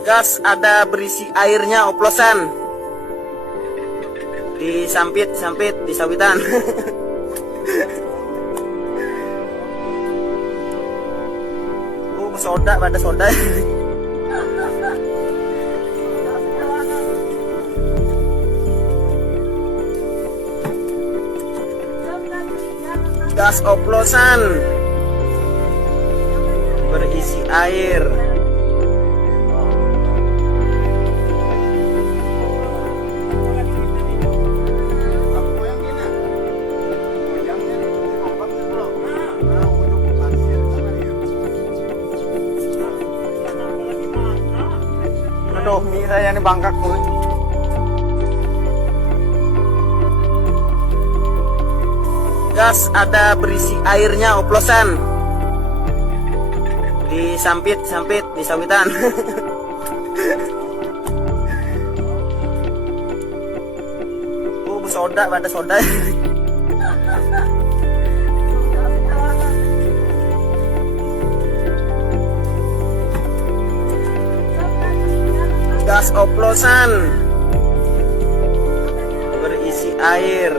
Gas ada berisi airnya oplosan. Disampit di sawitan. Soda, pada soda. Gas oplosan berisi air. Aduh, mie saya ini bangkak tuh. Gas ada berisi airnya oplosan. Disampit di sawitan. Soda, pada soda. Gas oplosan berisi air.